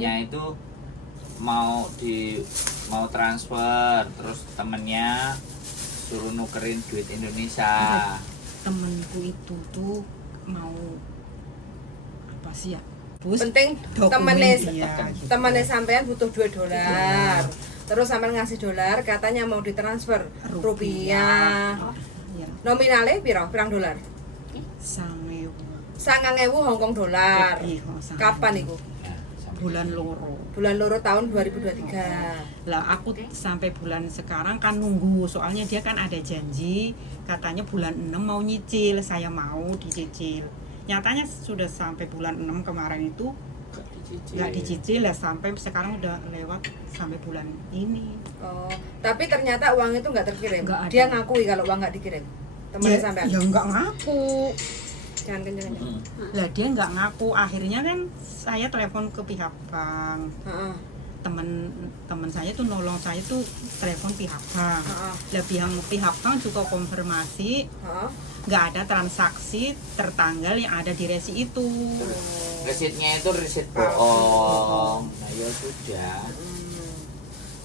katanya itu mau transfer, terus temennya suruh nukerin duit Indonesia. Temenku itu tuh mau apa sih ya? Penting temennya sampean butuh $2. Terus sampean ngasih dolar, katanya mau ditransfer rupiah. Ya. Nominalnya pirang dolar? 9.000 Hongkong dolar. Kapan itu? bulan loro. Bulan loro tahun 2023. Lah aku sampai bulan sekarang kan nunggu, soalnya dia kan ada janji katanya bulan 6 mau nyicil, saya mau dicicil. Nyatanya sudah sampai bulan 6 kemarin itu nggak dicicil lah, sampai sekarang udah lewat sampai bulan ini. Oh, tapi ternyata uang itu nggak terkirim. Nggak ada. Dia ngakui kalau uang nggak dikirim. Temannya sampean. Ya nggak ngaku. Jangan kenceng. Lah dia nggak ngaku, akhirnya kan saya telepon ke pihak bank. Heeh. Teman saya tuh nolong saya tuh telepon pihak bank. Lah pihak bank juga konfirmasi nggak ada transaksi tertanggal yang ada di resi itu. Resitnya itu resit bohong. Nah ya sudah.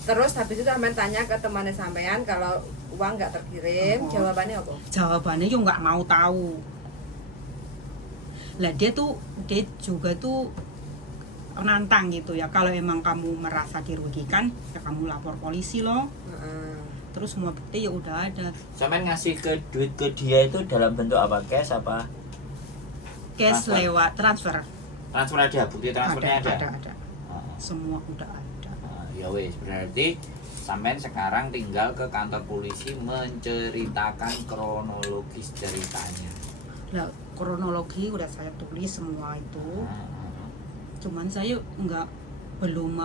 Terus habis itu sampean tanya ke temannya sampean kalau uang nggak terkirim, jawabannya apa? Jawabannya yo nggak mau tahu. Lah dia juga tuh nantang gitu ya, kalau emang kamu merasa dirugikan ya kamu lapor polisi loh. Terus semua bukti ya udah ada. Sampean ngasih duit ke dia itu dalam bentuk apa? Cash apa? Cash Transfer. lewat transfer. Transfer ada, bukti transfernya ada. Ada. Semua udah ada. Ya wes, berarti sampean sekarang tinggal ke kantor polisi menceritakan kronologis ceritanya. Lah kronologi udah saya tulis semua itu. Cuman saya belum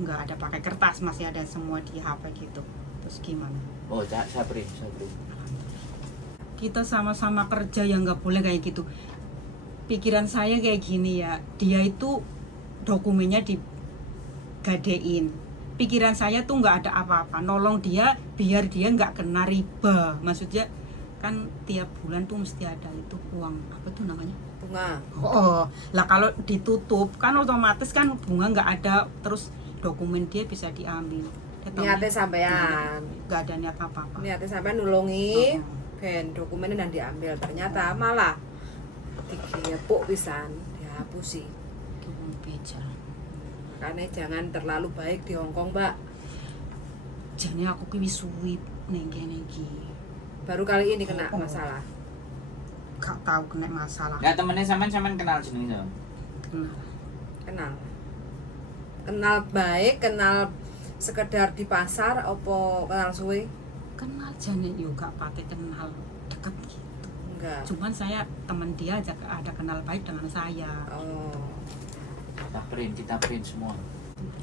nggak ada pakai kertas, masih ada semua di HP gitu. Terus gimana? Oh, Sabri. Kita sama-sama kerja yang nggak boleh kayak gitu. Pikiran saya kayak gini ya, dia itu dokumennya digadein. Pikiran saya tuh nggak ada apa-apa, nolong dia biar dia nggak kena riba. Maksudnya kan tiap bulan tuh mesti ada itu uang apa tuh namanya? Bunga. Oh, lah kalau ditutup kan otomatis kan bunga nggak ada, terus dokumen dia bisa diambil. Niatnya sampean. Nggak ada niat apa-apa. Niatnya sampean nulungi, ben dokumennya dan diambil. Ternyata malah digepuk pisan, dihapusi. Beja. Makanya jangan terlalu baik di Hongkong, Mbak. Jane aku ki wis suwi ning kene iki. Baru kali ini kena masalah. Gak tahu kena masalah. Nah, temennya sampean kenal jenenge Kenal. Kenal baik, kenal sekedar di pasar opo kenal suwe? Kenal Jane yo gak pate kenal deket gitu. Enggak. Cuman saya teman dia aja ada kenal baik dengan saya. Oh. Kita print semua.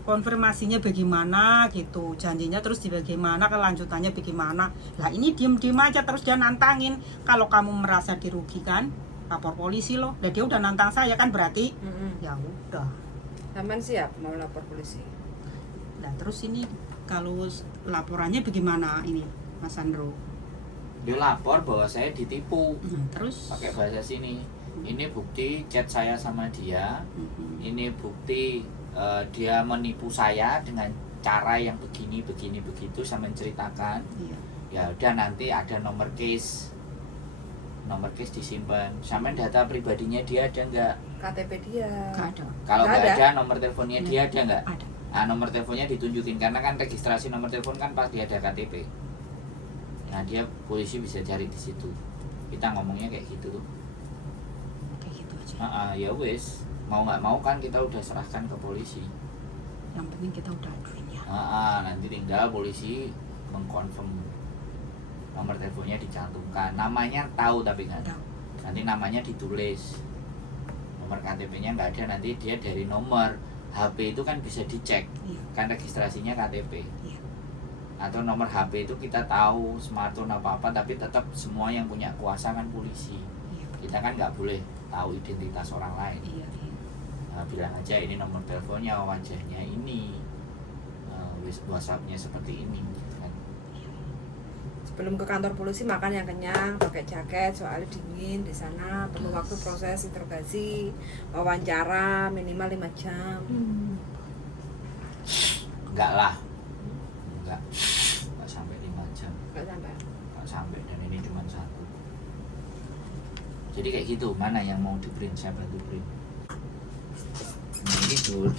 Konfirmasinya bagaimana gitu, janjinya terus di bagaimana, kelanjutannya bagaimana. Lah ini diem aja terus dia nantangin. Kalau kamu merasa dirugikan, lapor polisi loh. Lah dia udah nantang saya kan berarti ya udah. Sampean siap mau lapor polisi? Nah terus ini kalau laporannya bagaimana ini Mas Sandro? Dia lapor bahwa saya ditipu. Terus Pakai bahasa sini. Ini bukti chat saya sama dia. Ini bukti dia menipu saya dengan cara yang begini begitu sama menceritakan. Iya. Ya udah, nanti ada nomor case disimpan. Sama data pribadinya dia ada nggak? KTP dia. Gak ada. Kalau Nggak nggak ada. ada, nomor teleponnya dia ada nggak? Ada. Nah, nomor teleponnya ditunjukin karena kan registrasi nomor telepon kan pasti ada KTP. Nah, dia polisi bisa cari di situ. Kita ngomongnya kayak gitu tuh. Kayak gitu aja. Ya wes, mau nggak mau kan kita udah serahkan ke polisi. Yang penting kita udah aduin ya. Nanti tinggal polisi mengkonfirm nomor teleponnya, dicantumkan, namanya tahu tapi kan Tahu. nanti namanya ditulis, nomor KTP-nya nggak ada, nanti dia dari nomor HP itu kan bisa dicek. Iya. Kan registrasinya KTP. Iya. Atau nomor HP itu kita tahu smartphone apa tapi tetap semua yang punya kuasa kan polisi. Iya. Kita kan nggak boleh tahu identitas orang lain. Iya. Bilang aja ini nomor teleponnya, wajahnya ini, WhatsApp-nya seperti ini kan. Sebelum ke kantor polisi makan yang kenyang, pakai jaket soalnya dingin di sana, perlu waktu proses interogasi, wawancara minimal 5 jam. Enggak lah. Enggak sampai 5 jam. Enggak sampai. Enggak sampai, dan ini cuma 1. Jadi kayak gitu, mana yang mau di print, saya bantu print. Ini tidur.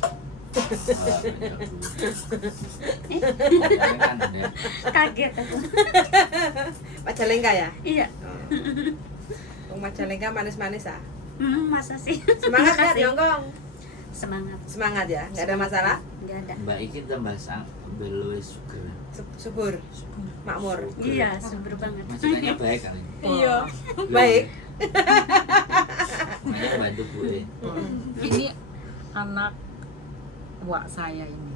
Wah, banyak duit. Ini kan ada. Kaget aku. Majalengka ya? Iya. Oh. Majalengka manis-manis ah. Masa sih? Semangat kan Makasih. di Hongkong? Semangat. Semangat ya, nggak ada masalah? Nggak ada. Mbak Iki tambah beluis juga. Subur, makmur. Iya, subur banget. Maksudnya baik kali. Iya. Baik. Makanya bantu gue. Ini anak wak saya ini.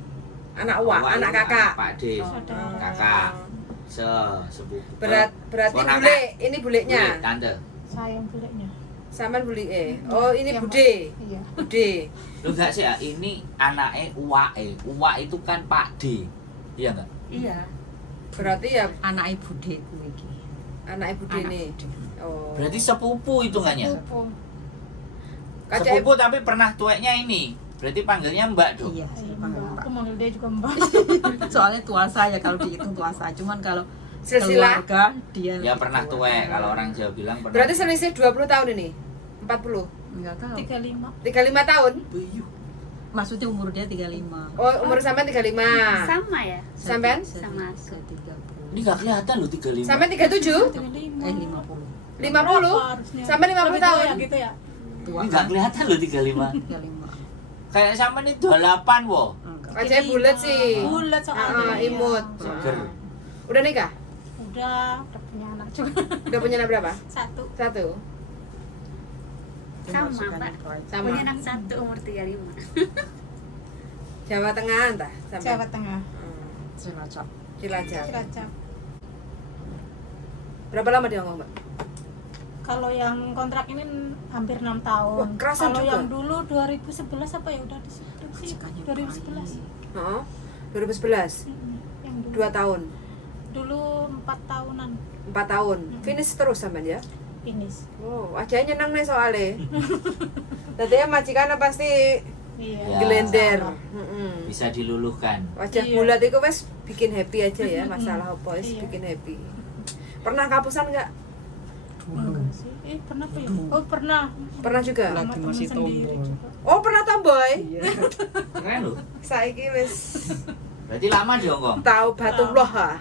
Anak wak, anak kakak. Pak D, kakak, sepupu. Berarti Ponakan. bule, ini bulenya. Bule, tante. Saya yang buleknya. Sampean buli Oh, ini Yang bude. Iya. Bude. Lu enggak sih, ini anaknya Uwak. Uwak itu kan Pak D. Iya enggak? Iya. Berarti ya Anak ibu deku iki. anak ibu Anak ini. bude. Oh. Berarti sepupu hitungannya. Sepupu. Kaca Sepupu tapi pernah tueknya ini. Berarti panggilnya Mbak dong. Iya, Iya, saya Mbak. panggil Aku Mbak. manggil dia juga Mbak. Soalnya tua saya kalau dihitung tua saya. Cuman kalau silsilah. keluarga dia Ya lebih pernah tua. tuek, kalau orang Jawa bilang pernah. Berarti selisih 20 tahun ini. 40. Enggak tahu. 35. 35 tahun. Maksudnya umur dia 35. Oh, umur sampean 35. Sama ya? Sampean? Sama. Saya 30. Ini gak kelihatan loh 35. Sampean 37? 35. 50. 50? Harusnya. Sampai 50 Lebih tua tahun. Ya, gitu ya. Tua. Ini gak kelihatan loh 35. 35. Kayak sama nih 28 wo. Enggak. Kacanya bulat sih. Bulat soalnya. Imut. Seger. Udah nikah? Udah punya anak juga. Udah punya anak berapa? 1. Satu. Sama, Masukkan Pak. itu aja. Sama. Punya anak 1 umur 35. Jawa Tengah entah. Sampai. Jawa Tengah. Cilacap. Cilacap. Cilacap. Berapa lama di Hongkong, Mbak? Kalau yang kontrak ini hampir 6 tahun. Wah, kerasan Kalau juga. yang dulu 2011 apa ya udah deskripsi? Majikannya 2011. Heeh. 2011. Yang dulu. 2 tahun. Dulu 4 tahunan 4 tahun. Finish terus sampean ya? finish. Oh, wajahnya nyeneng nih soalnya. Tadi ya majikannya pasti Iya. Ya. gelender. Salah. Bisa diluluhkan. Wajah Iya. bulat itu wes bikin happy aja ya, masalah apa wes Iya. bikin happy. Pernah kapusan nggak? Enggak sih. Pernah apa ya? Oh, pernah. Pernah juga. Lagi Sama temen masih sendiri tomboy. juga. Oh, pernah tomboy? Iya. Keren loh. Saiki wes Berarti lama di Hongkong. tahu Batullah ah.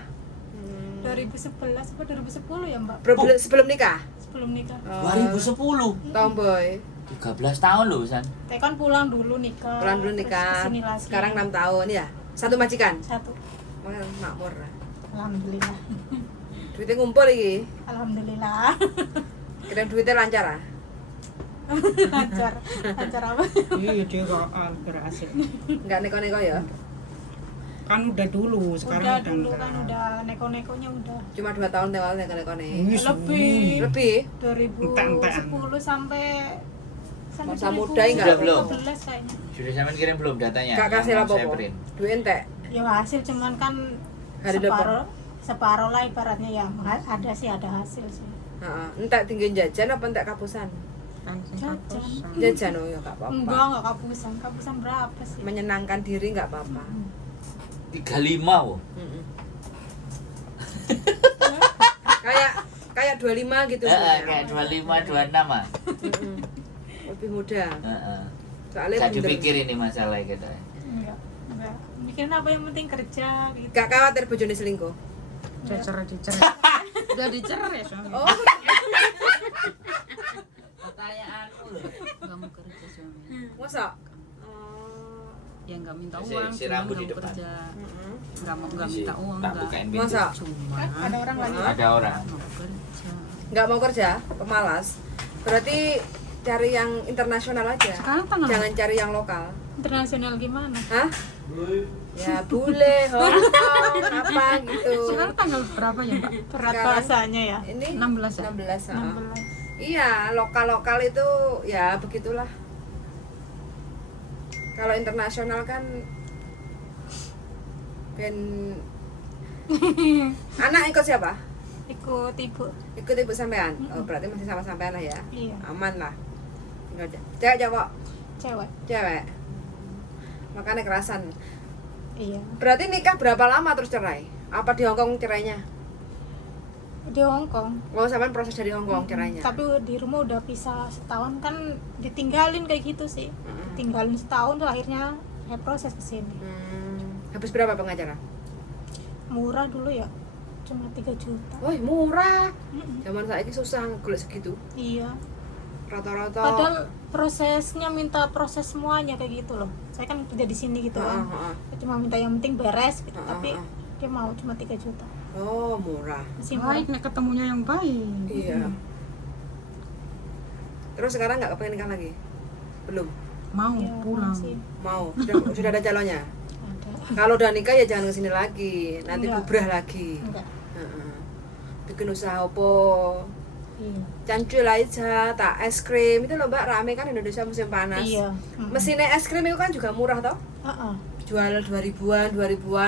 2011 apa 2010 ya, Mbak? Sebelum nikah. Sebelum nikah. Oh, 2010. tomboy. 13 tahun loh, San. Saya kan pulang dulu nikah. Pulang dulu terus nikah. kesini lagi. Sekarang 6 tahun ya. Satu majikan. 1. Wah, makmur lah. Alhamdulillah. Duitnya ngumpul lagi. Alhamdulillah. Kira duitnya lancar ah. Lancar. Lancar apa? Iya, dia berhasil. Enggak neko-neko ya. Kan udah dulu, sekarang Udah dulu enggak. kan udah neko-nekonya udah Cuma 2 tahun lewat neko-neko nih. Wih, lebih. Lebih. 2010 sampai Masa muda enggak? Sudah belum? 2015 kayaknya. Sudah sampean kirim belum datanya? Gak kasih Yang lah mau saya Bobo. print. Duit entek. Ya hasil cuman kan Hari separuh lah ibaratnya ya. Ada sih, ada hasil sih. Heeh. Entek tinggi jajan apa entek kapusan? Kan sing Jajan. kapusan. Jajan oh ya enggak apa-apa. Enggak kapusan. Kapusan berapa sih? Menyenangkan diri enggak apa-apa. 35 wo. Mm-mm. kayak 25 gitu. Kayak 25 26 ah. Mm-mm. Lebih muda. Heeh. Soalnya Gak bener. dipikir ini masalah kita. Enggak. Mikirin apa yang penting kerja gitu. Gak khawatir bojone selingkuh. Dicerai. Udah dicerai suami. Oh, Pertanyaanmu loh. Enggak mau kerja suami. masa? Ya enggak minta Si- uang, si cuman rambut di nggak mau depan. kerja. Mm-mm. Enggak Si, minta uang, tak enggak. bukain pintu. Masa? Cuma Ada orang lagi. Ada orang. mau kerja. Nggak mau kerja, pemalas. Berarti cari yang internasional aja. Sekarang tanggal Jangan cari yang lokal. Internasional gimana? Hah? Ya bule, Hongkong, apa gitu. sekarang tanggal berapa ya, Mbak? Berat Sekarang- bahasanya ya. Ini 16 ya? 16. 16. Iya, lokal-lokal itu ya begitulah. Kalau internasional kan ben anak ikut siapa? Ikut ibu. Ikut ibu sampean. Oh, berarti masih sama sampean lah ya. Iya. Aman lah. Enggak ada. Cewek cowok? Cewek. Cewek. Makanya kerasan. Iya. Berarti nikah berapa lama terus cerai? Apa di Hongkong cerainya? Di Hongkong. Oh, sampean proses dari Hongkong cerainya. Tapi di rumah udah pisah setahun kan ditinggalin kayak gitu sih. Tinggalin setahun tuh akhirnya saya proses ke sini. Habis berapa pengacara? Murah dulu ya. Cuma 3 juta. Woi, murah. Zaman saiki susah golek segitu. Iya. Rata-rata. Padahal prosesnya minta proses semuanya kayak gitu loh. Saya kan kerja di sini gitu kan. Cuma minta yang penting beres gitu. Tapi dia mau cuma 3 juta. Oh, murah. Masih murah. Baik nek ketemunya yang baik. Iya. Terus sekarang nggak kepengen nikah lagi? Belum. Mau Iya, pulang. masih Mau. Sudah ada calonnya. ada. Kalau udah nikah ya jangan kesini lagi. Nanti Enggak. bubrah lagi. Enggak. Heeh. Bikin usaha apa? Iya. Cancul aja, tak es krim itu loh Mbak, rame kan Indonesia musim panas. Iya. Mesinnya es krim itu kan juga murah toh? Heeh. Jual 2000-an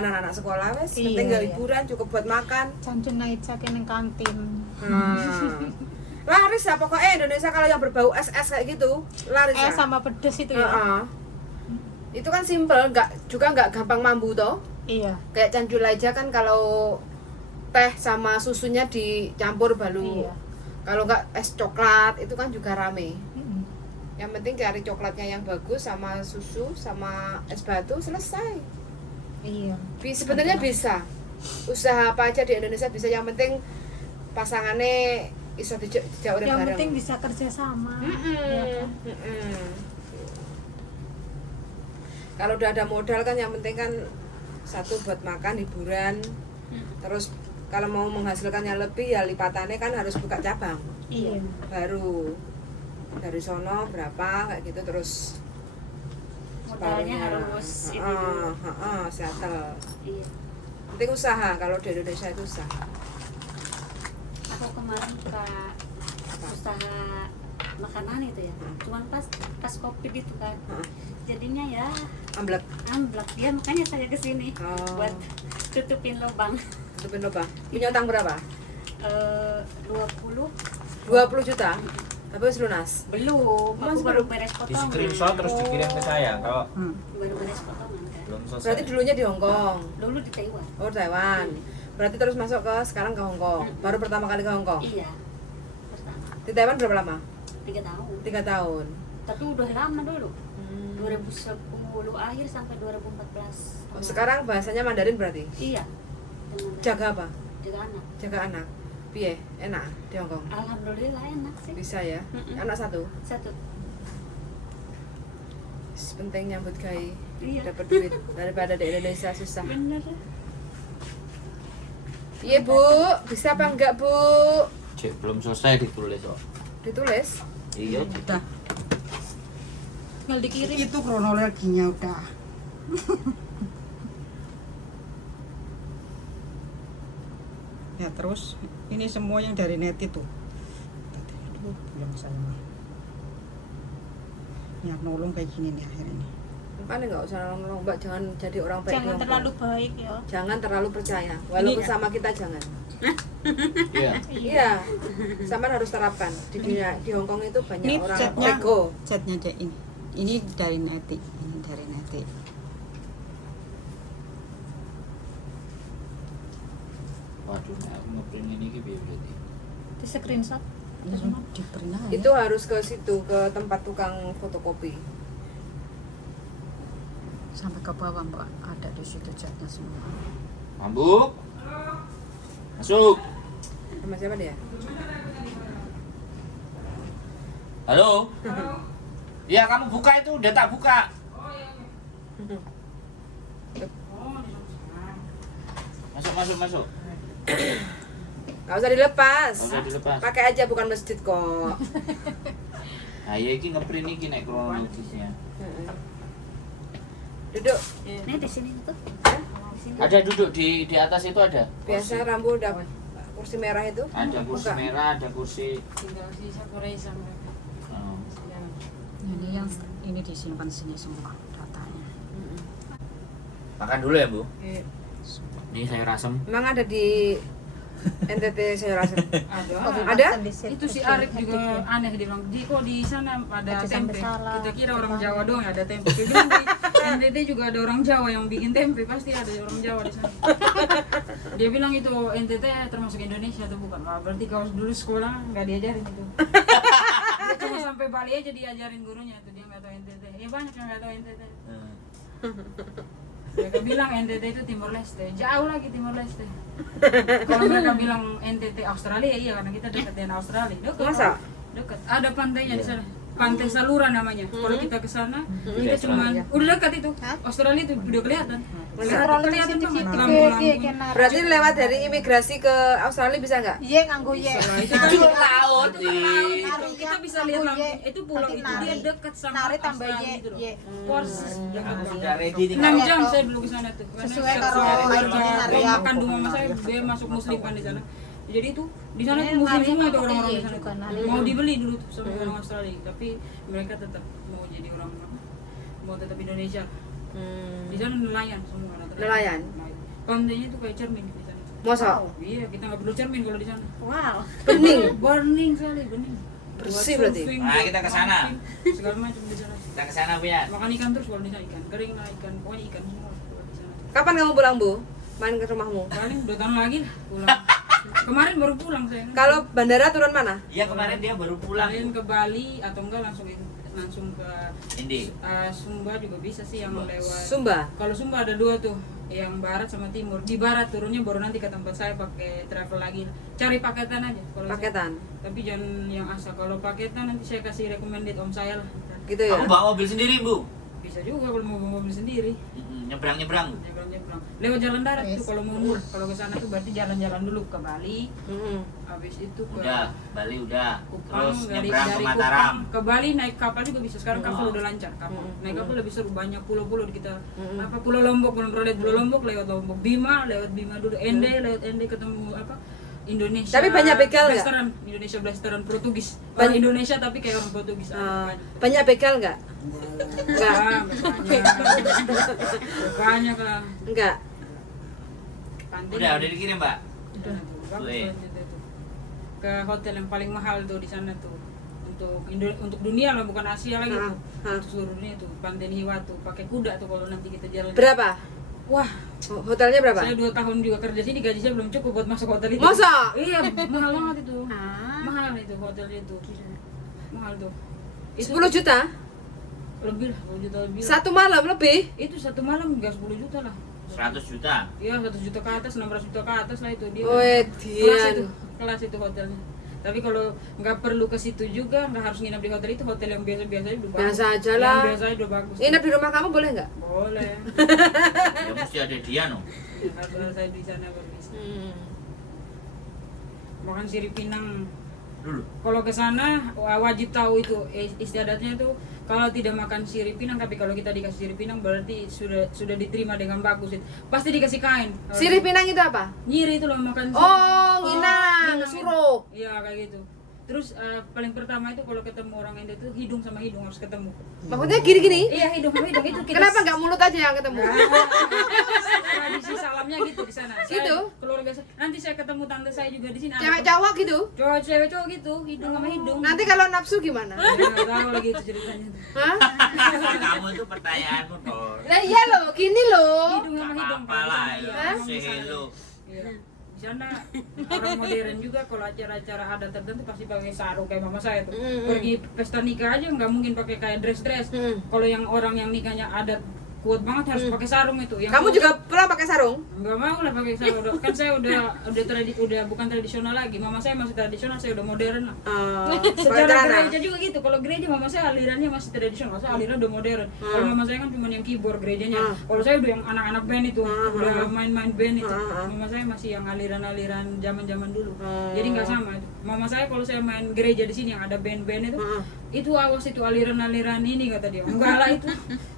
anak-anak sekolah wes, Iya, penting nggak iya. liburan cukup buat makan. Cancun naik saking nang kantin. Laris ya pokoknya Indonesia kalau yang berbau es-es kayak gitu, laris ya. Sama pedes itu ya. Heeh. Itu kan simple, juga nggak gampang mambu toh. Iya. Kayak cancul aja kan kalau teh sama susunya dicampur baru. Iya. Kalau nggak es coklat itu kan juga rame. Mm-mm. Yang penting cari coklatnya yang bagus sama susu sama es batu selesai. Iya. Sebenarnya bisa. Usaha apa aja di Indonesia bisa, yang penting pasangannya bisa dijak urip Yang bareng. penting bisa kerja sama. Mm-mm. Ya kan? Mm-mm. Kalau udah ada modal kan yang penting kan satu buat makan, hiburan. Terus kalau mau menghasilkan yang lebih ya lipatannya kan harus buka cabang. Iya. Baru dari sono berapa kayak gitu terus Modalnya separuhnya. harus ini dulu. Settle. Iya. Penting usaha, kalau di Indonesia itu usaha. Aku kemarin buka usaha makanan itu ya. Cuman pas Covid itu kan. Jadinya ya Amblek. amblak dia, makanya saya kesini Oh. buat tutupin lubang. Tutupin lubang. Punya utang berapa? 20 20 juta. Tapi harus lunas. belum, Mas, aku baru belum. beres Di potongan. screenshot terus dikirim ke saya kalau Baru beres potongan kan. belum selesai. Berarti dulunya di Hong Kong. Dulu di Taiwan. Oh, Taiwan. Berarti terus masuk ke sekarang ke Hong Kong. Baru pertama kali ke Hong Kong. Iya. Pertama Di Taiwan berapa lama? 3 tahun. 3 tahun. Tapi udah lama dulu. 2010 akhir sampai 2014. Oh, sekarang bahasanya Mandarin berarti. Iya. Dengan Jaga apa? jaga anak. Jaga anak. Piye? Enak di Hong Kong. Alhamdulillah enak sih. Bisa ya. Mm-mm. Anak satu. Satu. Penting nyambut gawe. Iya. Dapat duit daripada di Indonesia susah. Bener. Iya Bu, bisa apa enggak Bu? Cek, belum selesai ditulis kok. Ditulis. Iya, Udah, Tinggal dikirim. itu kronologinya udah. Ya terus ini semua yang dari net itu. Aduh, belum saya mah. Niat nolong kayak gini nih akhirnya. Makanya nggak usah nolong Mbak, jangan jadi orang baik. di Jangan Hong terlalu Kong. baik ya. Jangan terlalu percaya. Walaupun Ini- sama kita jangan. iya. Iya. Sama harus terapkan. Di dunia di Hong Kong itu banyak Ini orang chatnya, ego. chatnya Dek ini. Ini dari Neti, ini dari Neti. Waduh, nek aku ngeprint ini ki piye berarti? Di screenshot. Ini di print aja. Itu harus ke situ, ke tempat tukang fotokopi. Sampai ke bawah Mbak, ada di situ chatnya semua. Mambuk. Masuk. Sama siapa dia? Halo. Iya, kamu buka itu, udah tak buka. Masuk. Nggak usah dilepas. Nggak usah dilepas. Pakai aja, bukan masjid kok. Nah, ya iki ngeprint iki nek kronologisnya. Duduk. Ini di sini tuh. Di sini. Ada duduk di atas itu ada. Biasa rambut udah kursi merah itu. Ada kursi Buka. merah, ada kursi. Oh. Ini yang ini disimpan sini semua datanya. Makan dulu ya, Bu. Iya. Ini sayur asem. Emang ada di NTT saya rasa. Ada? Itu si Arif juga aneh dia bilang, di kok di sana ada Aja tempe. sampai salah. Kita kira orang Jawa doang ada tempe. Dia bilang di NTT juga ada orang Jawa yang bikin tempe, pasti ada orang Jawa di sana. Dia bilang itu NTT termasuk Indonesia tuh bukan? Wah, berarti kau dulu sekolah nggak diajarin itu. Dia cuma sampai Bali aja diajarin gurunya tuh, dia nggak tahu NTT. Ya banyak yang nggak tahu NTT. Mereka bilang NTT itu Timor Leste, jauh lagi Timor Leste. Kalau mereka bilang NTT Australia, iya karena kita dekat dengan Australia. Dekat. Masa? Dekat. Ada pantainya di sana. Pantai Salura namanya. Kalau kita ke sana, kita cuma udah dekat itu. Australia itu udah kelihatan. Kelihatan banget lampu-lampu. Berarti lewat dari imigrasi ke Australia bisa nggak? Iya nganggo ye. Itu laut nih. Kita bisa lihat lampu. Itu pulau itu dia dekat sama Nari tambah Australia ye. gitu loh. Ye. Persis dekat Sudah banget. ready tinggal. 6 jam saya dulu ke sana tuh. Karena Sesuai saya karo airnya nari kalau aku. makan di mama saya dia masuk muslim kan di sana. Jadi itu di sana tuh Eh, muslim nari semua mah tuh orang-orang pakai di sana. juga, nari. Mau dibeli dulu tuh sama orang Australia, tapi mereka tetap mau jadi orang mau tetap Indonesia. Di sana nelayan semua rata-rata. Nelayan? Pantainya tuh kayak cermin di sana. Masa? Iya, kita nggak perlu cermin kalau di sana. Wow. Bening. Burning sekali, bening. Bersih Buat berarti? surfing, Nah, buat kita ke sana. camping, segala macam di sana. Kita ke sana, Bu ya. Makan ikan terus kalau di sana, ikan kering lah, ikan pokoknya ikan semua kalau di sana. Kapan kamu pulang, Bu? Main ke rumahmu? Paling 2 tahun lagi lah pulang. Kemarin baru pulang saya. Kalau bandara turun mana? Iya, kemarin dia baru pulang. Paling ke Bali atau enggak langsung ke Indi. Sumba juga bisa sih yang Sumba. lewat. Sumba. Kalau Sumba ada 2 tuh, yang barat sama timur. Di barat turunnya baru nanti ke tempat saya pakai travel lagi. Cari paketan aja kalau saya. Paketan. Tapi jangan yang asal. Kalau paketan nanti saya kasih recommended om saya lah. Gitu ya? Kamu bawa mobil sendiri, Bu? Bisa juga kalau mau bawa mobil sendiri. Nyebrang-nyebrang. Nyebrang-nyebrang. Lewat jalan darat tuh kalau mau murah. Kalau ke sana tuh berarti jalan-jalan dulu ke Bali. Habis itu ke Udah, Bali udah. Kupang, Terus dari nyebrang ke Kupang Mataram. ke Bali naik kapal juga bisa. Sekarang kapal udah lancar kapal. Naik kapal lebih seru, banyak pulau-pulau di kita. Apa Pulau Lombok, belum pernah lihat Pulau Lombok, lewat Lombok. Bima, lewat Bima dulu. Ende, lewat Ende ketemu apa? Indonesia. Tapi banyak begal nggak? Blasteran, Indonesia Blasteran Portugis. Banyak- Orang Indonesia tapi kayak orang Portugis. Banyak begal nggak? Enggak. Banyak lah. Enggak. Pantai. Udah dikirim, Mbak. Bagus Boleh. lanjut itu. Ke hotel yang paling mahal tuh di sana tuh. Untuk dunia lah, bukan Asia lagi tuh. Untuk seluruh dunia tuh, Pantai Nihiwatu. Pakai kuda tuh kalau nanti kita jalan. Berapa? Wah, Hotelnya berapa? saya 2 tahun juga kerja sini, gaji saya belum cukup buat masuk hotel itu. Masa? Iya, mahal banget itu. Mahal itu hotelnya itu. Mahal tuh. 10 juta? Lebih lah, 10 juta lebih. Lah. Satu malam lebih? Itu satu malam enggak 10 juta lah. 100 juta. Iya, 100 juta ke atas, 600 juta ke atas lah itu dia. Weh, Kelas itu hotelnya. Tapi kalau nggak perlu ke situ juga, nggak harus nginap di hotel itu, hotel yang biasa-biasa aja udah bagus. Biasa aja lah. Yang biasa aja udah bagus. Nginep di rumah kamu boleh nggak? Boleh. Ya mesti ada dia, no. Harus saya di sana baru bisa. Makan sirip pinang. Dulu. Kalau ke sana wajib tahu itu istiadatnya itu, kalau tidak makan sirip pinang, tapi kalau kita dikasih sirip pinang berarti sudah diterima dengan bagus itu. Pasti dikasih kain. Sirip pinang itu apa? Nyiri itu loh makan. Oh, nginang, suruh. Iya kayak gitu. Terus paling pertama itu kalau ketemu orang Ende itu hidung sama hidung harus ketemu. Maksudnya gini-gini? Iya, hidung sama hidung itu kita. Kenapa nggak mulut aja yang ketemu? Tradisi salamnya gitu di sana. Gitu? Keluarga saya. Nanti saya ketemu tante saya juga di sini. Cewek cowok gitu? Cewek cowok gitu, hidung sama hidung. Nanti kalau nafsu gimana? nggak tahu lagi itu ceritanya. Hah? Kamu tuh pertanyaanmu, Tor. Lah iya loh, gini loh. Hidung sama hidung. Apa lah, Iya, ya. ngomong Say di sana. hello. Iya. Di sana orang modern juga kalau acara-acara adat tertentu pasti pakai sarung kayak mama saya tuh. Pergi pesta nikah aja nggak mungkin pakai kayak dress. Kalau yang orang yang nikahnya adat kuat banget harus pakai sarung itu. Yang Kamu juga pulang pakai sarung? nggak mau lah pakai sarung. Kan saya udah bukan tradisional lagi. Mama saya masih tradisional, saya udah modern lah. Secara Celana. gereja juga gitu. Kalau gereja mama saya alirannya masih tradisional, saya aliran udah modern. Kalau mama saya kan cuma yang keyboard gerejanya. Kalau saya udah yang anak-anak band itu, udah main-main band itu. Mama saya masih yang aliran-aliran zaman-zaman dulu. Jadi nggak sama. Mama saya kalau saya main gereja di sini yang ada band-band itu awas itu aliran-aliran ini kata dia. Enggak lah itu.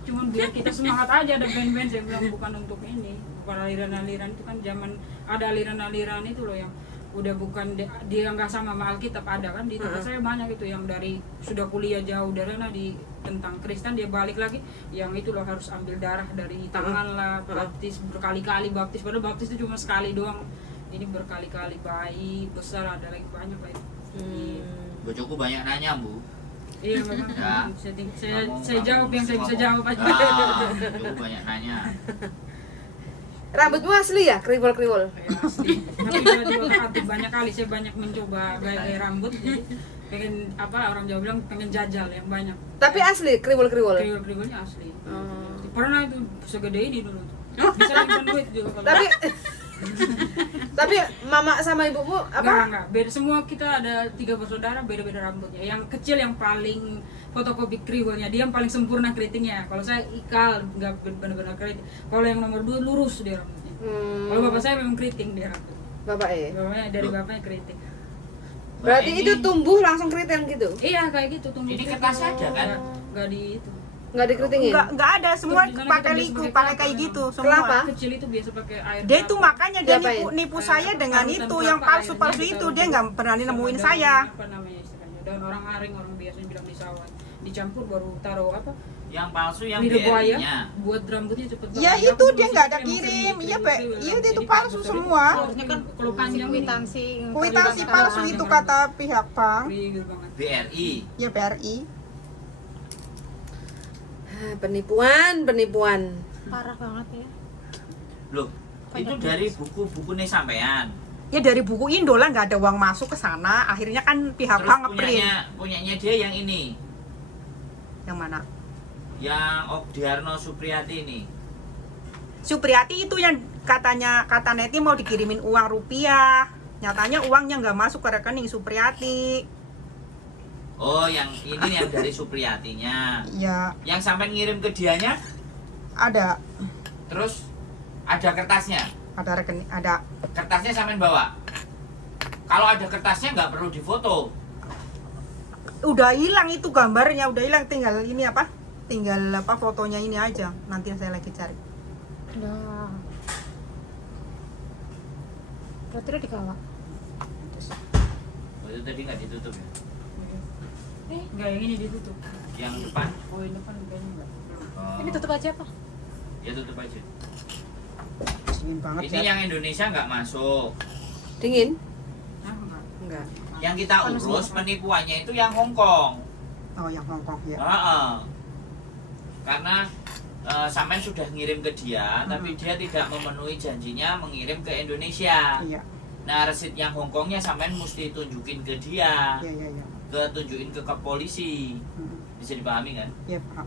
Cuman biar kita semangat aja ada band-band, saya bilang bukan untuk ini. Bukan aliran-aliran itu kan zaman ada aliran-aliran itu loh yang udah bukan dia nggak sama Alkitab ada kan di tempat saya banyak itu yang dari sudah kuliah jauh dari sana di tentang Kristen dia balik lagi yang itu loh harus ambil darah dari tangan lah baptis berkali-kali baptis padahal baptis itu cuma sekali doang ini berkali-kali bayi besar ada lagi banyak lah itu. Bojoku banyak nanya, Bu. Iya, Bapak. Ya. Saya jawab yang saya bisa jawab aja. Itu banyak nanya. Rambutmu asli ya, kriwol-kriwol? Ya, asli. Tapi udah diotak-atik banyak kali, saya banyak mencoba gaya-gaya rambut, jadi pengen apa orang Jawa bilang pengen jajal yang banyak. Tapi asli kriwol-kriwol. Kriwil-kriwilnya asli. Oh. Pernah itu segede ini dulu. Bisa nyimpen duit juga kalau. Tapi mama sama ibumu apa? Enggak, beda. Semua kita ada 3 bersaudara, beda-beda rambutnya. Yang kecil yang paling fotokopi kriwilnya, dia yang paling sempurna keritingnya. Kalau saya ikal, enggak benar-benar keriting. Kalau yang nomor 2 lurus dia rambutnya. Kalau bapak saya memang keriting dia rambut. Bapak Bapaknya dari bapaknya keriting. Berarti Nah, itu ini- tumbuh langsung keriting gitu? Iya kayak gitu tumbuh. Ini kertas ada kan? Enggak di itu. Nggak dikeritingin? Enggak ada, semua Terus di sana pakai kita liku, biasa pakai pakai kayak kelapa, gitu Kelapa? semua. Kecil itu biasa pakai air. Dia itu kelapa. makanya dia Diapain? nipu saya dengan Parutan itu kelapa, yang palsu-palsu airnya itu, ditaruh dia nggak pernah sama nemuin daun, saya. Apa namanya istilahnya? Daun orang aring, orang biasa bilang di sawah. Dicampur baru taruh apa? Yang palsu yang Lidah buaya. BRI-nya. Buat rambutnya cepet banget. Ya Jadi itu aku dia masih nggak ada pakai emang kirim, kriwil, iya kriwil, Pak, iya kriwil. itu Jadi palsu besar itu, semua. Harusnya kan kalau panjang ini, kuitansi Kuitansi Kalau palsu panjang itu rambut. kata pihak bank, kriwil banget. BRI. ya BRI. Penipuan. parah banget ya. Loh, itu dari buku-buku nih sampean. Ya dari buku Indo lah, nggak ada uang masuk ke sana. Akhirnya kan pihak Terus bank ngeprint. punyanya dia yang ini. Yang mana? Yang Okdiarno Supriyati ini. Supriyati itu yang katanya kata Neti mau dikirimin uang rupiah. Nyatanya uangnya nggak masuk ke rekening Supriyati. Oh, yang ini yang dari Supriyatinya. Ya Yang sampean ngirim ke dianya, ada terus ada kertasnya. rekening, ada. Kertasnya sampean bawa. Kalau ada kertasnya nggak perlu difoto. Udah hilang itu gambarnya, udah hilang, tinggal ini apa? Tinggal apa fotonya ini aja. Nanti saya lagi cari. Nah. Berarti udah dikawal. Oh, itu tadi nggak ditutup ya? Enggak, yang ini ditutup. Yang depan. Oh, yang depan kayaknya enggak. Oh, Ini tutup aja apa? ya tutup aja. Dingin banget Ini ya. yang Indonesia nggak masuk. Dingin? Nah, enggak. Enggak. Yang kita urus penipuannya itu yang Hong Kong. Oh, yang Hongkong ya. Heeh. Karena sampean sudah ngirim ke dia, tapi dia tidak memenuhi janjinya mengirim ke Indonesia. Iya. Nah, resit yang Hong Kongnya sampean mesti tunjukin ke dia, Iya, iya, iya. tunjukin ke polisi. Bisa dipahami kan? Iya, paham.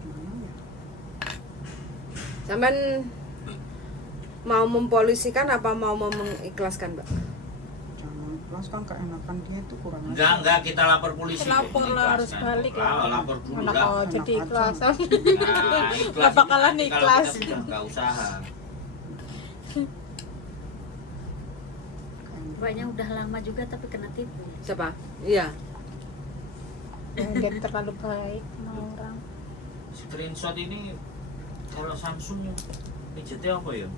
Gimana ya? Sampean mau mempolisikan apa mau mengikhlaskan, Mbak? Jangan kelas kan keenakan dia itu kurang ajar. Enggak, kita lapor polisi. Lapor lah, harus balik ya. Lapor dulu Anak lah. kok jadi Enak ikhlas. Nah, ikhlas Nggak bakalan nanti kalau ikhlas. kita sudah nggak usaha. Banyak udah lama juga tapi kena tipu. Siapa? Iya. Dia terlalu baik sama orang. Screenshot ini kalau Samsung pijatnya apa ya?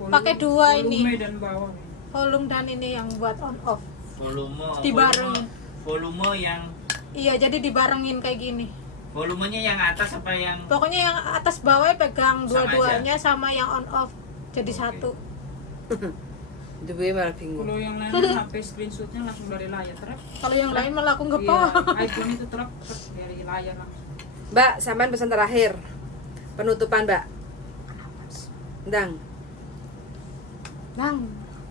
Pakai dua ini. Volume dan bawah. Volume dan ini yang buat on off. ya? Dibarengin. Volume yang Iya, jadi dibarengin kayak gini. volumenya yang atas apa yang Pokoknya yang atas bawah pegang Sama dua-duanya sama yang on off jadi Oke. satu. Itu gue malah bingung. Kalau yang lain HP screenshotnya langsung dari layar terap. Kalau yang lain malah aku nggak Iya, paham. iPhone itu terap dari layar langsung. Mbak, sampean pesan terakhir. Penutupan, Mbak. Ndang. Nang,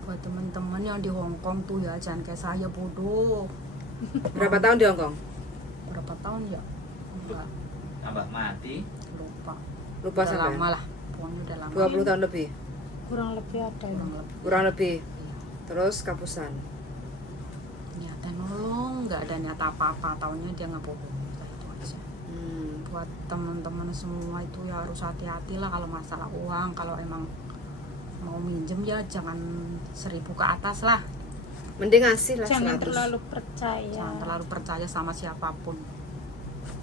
Buat teman-teman yang di Hongkong tuh ya, jangan kayak saya bodoh. Berapa tahun di Hongkong? Berapa tahun ya? Enggak, tambah mati? lupa. Lupa Udah sampean. lama lah. Pokoknya udah lama. 20 tahun lebih. kurang lebih ada ya. Kurang lebih. Kurang lebih. Iya. Terus kapusan. Niatnya nolong, nggak ada niat apa-apa. Taunya dia ngebohong. Itu aja. Buat teman-teman semua itu ya harus hati-hati lah kalau masalah uang. Kalau emang mau minjem ya jangan 1.000 ke atas lah. Mending ngasih lah Jangan 100. terlalu percaya. Jangan terlalu percaya sama siapapun.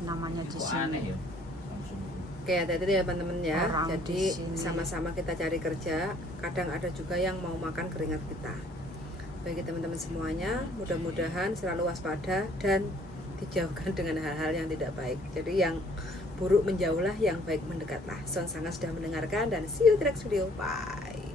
Namanya di Kok sini. aneh ya? Samsung. Oke, hati-hati ya teman-teman ya. Orang Jadi di sini. sama-sama kita cari kerja. Kadang ada juga yang mau makan keringat kita. Bagi teman-teman semuanya, mudah-mudahan selalu waspada dan dijauhkan dengan hal-hal yang tidak baik. Jadi yang buruk menjauhlah, yang baik mendekatlah. Son Sangat sudah mendengarkan dan see you di next video. Bye.